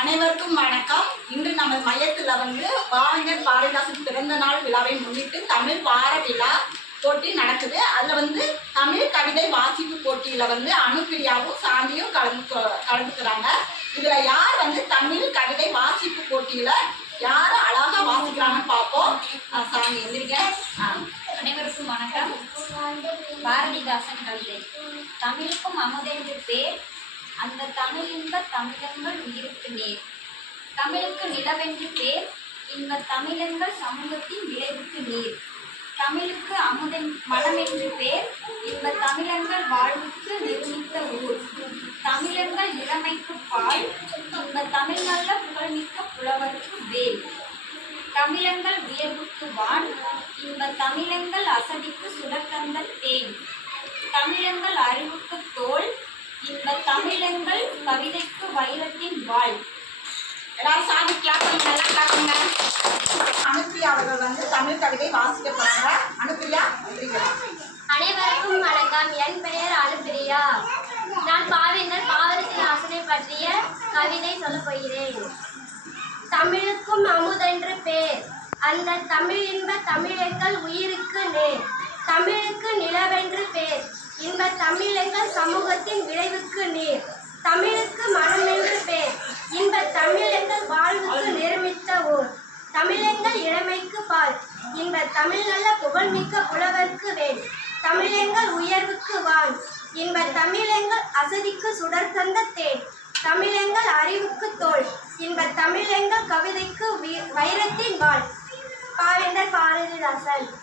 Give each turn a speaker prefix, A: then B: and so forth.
A: அனைவருக்கும் வணக்கம் இன்று நமது மையத்தில் வந்து பாரதியர் பாரதிதாசன் பிறந்த நாள் விழாவை முன்னிட்டு தமிழ் வார விழா போட்டி நடக்குது அதில் வந்து தமிழ் கவிதை வாசிப்பு போட்டியில் வந்து அணுப்பிரியாவும் சாந்தியும் கலந்து கலந்துக்கிறாங்க இதில் யார் வந்து தமிழ் கவிதை வாசிப்பு போட்டியில் யார் அழகாக வாசிக்கிறாங்கன்னு பார்ப்போம் சாமி எந்திரிக்க
B: அனைவருக்கும் வணக்கம் பாரதிதாசன் கவிதை தமிழுக்கும் அமுதென்று பேர் அந்த தமிழின்ப தமிழங்கள் உயிருக்கு நேர் தமிழுக்கு நிலவென்று பேர் இன்ப தமிழங்கள் சமூகத்தின் விளைவுக்கு நீர் தமிழுக்கு அமுதன் மனமென்று பேர் இன்ப தமிழங்கள் வாழ்வுக்கு நிர்மித்த ஊர் தமிழங்கள் இளமைக்கு பால் இன்ப தமிழ் நல்ல புகழ்மிக்க புலவருக்கு வேல் தமிழங்கள் உயர்வுக்கு வான் இன்ப தமிழங்கள் அசதிக்கு சுடக்கந்த தேன் தமிழங்கள் அறிவுக்கு தோல் கவிதைக்கு வைரத்தின் வாழ்
A: எல்லாரும் சாமி கிளாப் பண்ணுங்க கிளாப் பண்ணுங்க அனுப்பியா அவர்கள் வந்து தமிழ் கவிதை வாசிக்க போறாங்க அனுப்பியா
C: அனைவருக்கும் வணக்கம் என் பெயர் அனுப்பிரியா நான் பாவேந்தர் பாவரத்தின் ஆசனை பற்றிய கவிதை சொல்ல போகிறேன் தமிழுக்கும் அமுதென்று பேர் அந்த தமிழ் இன்ப தமிழர்கள் உயிருக்கு நேர் தமிழுக்கு நிலவென்று பேர் இன்ப தமிழர்கள் சமூகத்தின் விளைவுக்கு நீர் தமிழுக்கு மனமென்று பேர் இன்ப தமிழெங்கள் வாழ்வுக்கு நிரமித்த ஊர் தமிழெங்கள் இளமைக்கு பால் இன்ப தமிழ் நல்ல புகழ்மிக்க புலவர்க்கு வேல் தமிழெங்கள் உயர்வுக்கு வாழ் இன்ப தமிழெங்கள் அசதிக்கு சுடர் தந்த தேன் தமிழெங்கள் அறிவுக்கு தோல் இன்ப தமிழெங்கள் கவிதைக்கு வைரத்தின் வாள் பாவேந்தர் பாரதிதாசன்